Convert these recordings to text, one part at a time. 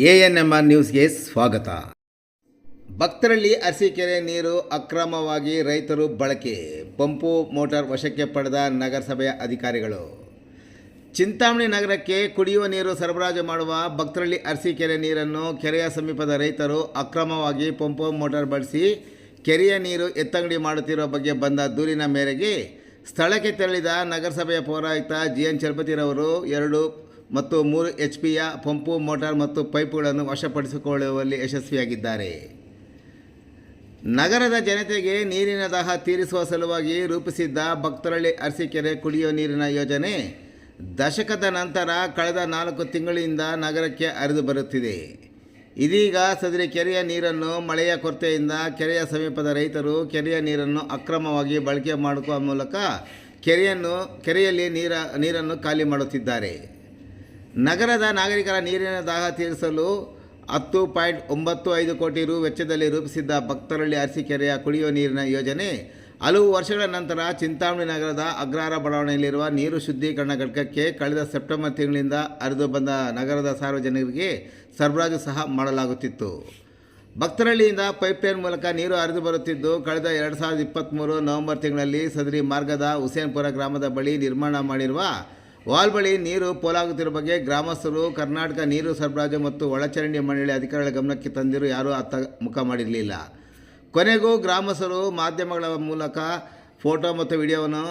ANMR ನ್ಯೂಸ್ಗೆ ಸ್ವಾಗತ. ಭಕ್ತರಳ್ಳಿ ಅರಸೀಕೆರೆ ನೀರು ಅಕ್ರಮವಾಗಿ ರೈತರು ಬಳಕೆ, ಪಂಪು ಮೋಟಾರ್ ವಶಕ್ಕೆ ಪಡೆದ ನಗರಸಭೆಯ ಅಧಿಕಾರಿಗಳು. ಚಿಂತಾಮಣಿ ನಗರಕ್ಕೆ ಕುಡಿಯುವ ನೀರು ಸರಬರಾಜು ಮಾಡುವ ಭಕ್ತರಳ್ಳಿ ಅರಸೀಕೆರೆ ನೀರನ್ನು ಕೆರೆಯ ಸಮೀಪದ ರೈತರು ಅಕ್ರಮವಾಗಿ ಪಂಪು ಮೋಟಾರ್ ಬಳಸಿ ಕೆರೆಯ ನೀರು ಎತ್ತಂಗಡಿ ಮಾಡುತ್ತಿರುವ ಬಗ್ಗೆ ಬಂದ ದೂರಿನ ಮೇರೆಗೆ ಸ್ಥಳಕ್ಕೆ ತೆರಳಿದ ನಗರಸಭೆಯ ಪೌರಾಯುಕ್ತ GN ಚಲಪತಿರವರು 2 ಮತ್ತು 3 HP ಪಂಪು ಮೋಟಾರ್ ಮತ್ತು ಪೈಪುಗಳನ್ನು ವಶಪಡಿಸಿಕೊಳ್ಳುವಲ್ಲಿ ಯಶಸ್ವಿಯಾಗಿದ್ದಾರೆ. ನಗರದ ಜನತೆಗೆ ನೀರಿನ ದಾಹ ತೀರಿಸುವ ಸಲುವಾಗಿ ರೂಪಿಸಿದ್ದ ಭಕ್ತರಳ್ಳಿ ಅರಸೀಕೆರೆ ಕುಡಿಯುವ ನೀರಿನ ಯೋಜನೆ ದಶಕದ ನಂತರ ಕಳೆದ 4 ತಿಂಗಳಿಂದ ನಗರಕ್ಕೆ ಹರಿದು ಬರುತ್ತಿದೆ. ಇದೀಗ ಸದರಿ ಕೆರೆಯ ನೀರನ್ನು ಮಳೆಯ ಕೊರತೆಯಿಂದ ಕೆರೆಯ ಸಮೀಪದ ರೈತರು ಕೆರೆಯ ನೀರನ್ನು ಅಕ್ರಮವಾಗಿ ಬಳಕೆ ಮಾಡುವ ಮೂಲಕ ಕೆರೆಯಲ್ಲಿ ನೀರನ್ನು ಖಾಲಿ ಮಾಡುತ್ತಿದ್ದಾರೆ. ನಗರದ ನಾಗರಿಕರ ನೀರಿನ ದಾಹ ತೀರಿಸಲು 10.95 ಕೋಟಿ ರು ವೆಚ್ಚದಲ್ಲಿ ರೂಪಿಸಿದ್ದ ಭಕ್ತರಳ್ಳಿ ಅರಸೀಕೆರೆಯ ಕುಡಿಯುವ ನೀರಿನ ಯೋಜನೆ ಹಲವು ವರ್ಷಗಳ ನಂತರ ಚಿಂತಾಮಣಿ ನಗರದ ಅಗ್ರಹಾರ ಬಡಾವಣೆಯಲ್ಲಿರುವ ನೀರು ಶುದ್ಧೀಕರಣ ಘಟಕಕ್ಕೆ ಕಳೆದ ಸೆಪ್ಟೆಂಬರ್ ತಿಂಗಳಿಂದ ಹರಿದು ಬಂದ ನಗರದ ಸಾರ್ವಜನಿಕರಿಗೆ ಸರಬರಾಜು ಸಹ ಮಾಡಲಾಗುತ್ತಿತ್ತು. ಭಕ್ತರಳ್ಳಿಯಿಂದ ಪೈಪ್ಲೈನ್ ಮೂಲಕ ನೀರು ಹರಿದು ಬರುತ್ತಿದ್ದು, ಕಳೆದ 2023 ನವೆಂಬರ್ ತಿಂಗಳಲ್ಲಿ ಸದರಿ ಮಾರ್ಗದ ಹುಸೇನ್ಪುರ ಗ್ರಾಮದ ಬಳಿ ನಿರ್ಮಾಣ ಮಾಡಿರುವ ವಾಲ್ ಬಳಿ ನೀರು ಪೋಲಾಗುತ್ತಿರುವ ಬಗ್ಗೆ ಗ್ರಾಮಸ್ಥರು ಕರ್ನಾಟಕ ನೀರು ಸರಬರಾಜು ಮತ್ತು ಒಳಚರಂಡಿ ಮಂಡಳಿ ಅಧಿಕಾರಿಗಳ ಗಮನಕ್ಕೆ ತಂದಿರು ಯಾರೂ ಅತ್ತ ಮುಖ ಮಾಡಿರಲಿಲ್ಲ. ಕೊನೆಗೂ ಗ್ರಾಮಸ್ಥರು ಮಾಧ್ಯಮಗಳ ಮೂಲಕ ಫೋಟೋ ಮತ್ತು ವಿಡಿಯೋವನ್ನು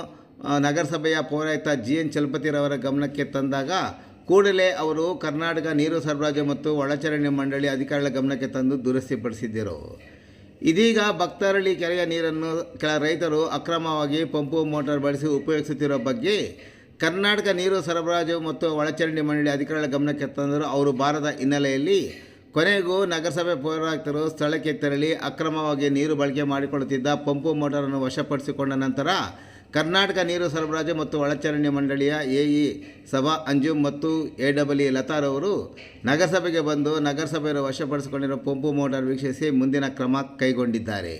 ನಗರಸಭೆಯ ಪೌರಾಯುಕ್ತ GN ಚಲಪತಿರವರ ಗಮನಕ್ಕೆ ತಂದಾಗ ಕೂಡಲೇ ಅವರು ಕರ್ನಾಟಕ ನೀರು ಸರಬರಾಜು ಮತ್ತು ಒಳಚರಂಡಿ ಮಂಡಳಿ ಅಧಿಕಾರಿಗಳ ಗಮನಕ್ಕೆ ತಂದು ದುರಸ್ತಿಪಡಿಸಿದ್ದರು. ಇದೀಗ ಭಕ್ತರಳ್ಳಿ ಕೆರೆಯ ನೀರನ್ನು ಕೆಲ ರೈತರು ಅಕ್ರಮವಾಗಿ ಪಂಪು ಮೋಟಾರ್ ಬಳಸಿ ಉಪಯೋಗಿಸುತ್ತಿರುವ ಬಗ್ಗೆ ಕರ್ನಾಟಕ ನೀರು ಸರಬರಾಜು ಮತ್ತು ಒಳಚರಂಡಿ ಮಂಡಳಿ ಅಧಿಕಾರಿಗಳ ಗಮನಕ್ಕೆ ತಂದರು. ಅವರು ಬಾರದ ಹಿನ್ನೆಲೆಯಲ್ಲಿ ಕೊನೆಗೂ ನಗರಸಭೆ ಪೌರಾಯುಕ್ತರು ಸ್ಥಳಕ್ಕೆ ತೆರಳಿ ಅಕ್ರಮವಾಗಿ ನೀರು ಬಳಕೆ ಮಾಡಿಕೊಳ್ಳುತ್ತಿದ್ದ ಪಂಪು ಮೋಟಾರನ್ನು ವಶಪಡಿಸಿಕೊಂಡ ನಂತರ ಕರ್ನಾಟಕ ನೀರು ಸರಬರಾಜು ಮತ್ತು ಒಳಚರಂಡಿ ಮಂಡಳಿಯ AE ಸಭಾ ಅಂಜುಮ್ ಮತ್ತು AEE ಲತಾರವರು ನಗರಸಭೆಗೆ ಬಂದು ನಗರಸಭೆಯವರು ವಶಪಡಿಸಿಕೊಂಡಿರುವ ಪಂಪು ಮೋಟಾರ್ ವೀಕ್ಷಿಸಿ ಮುಂದಿನ ಕ್ರಮ ಕೈಗೊಂಡಿದ್ದಾರೆ.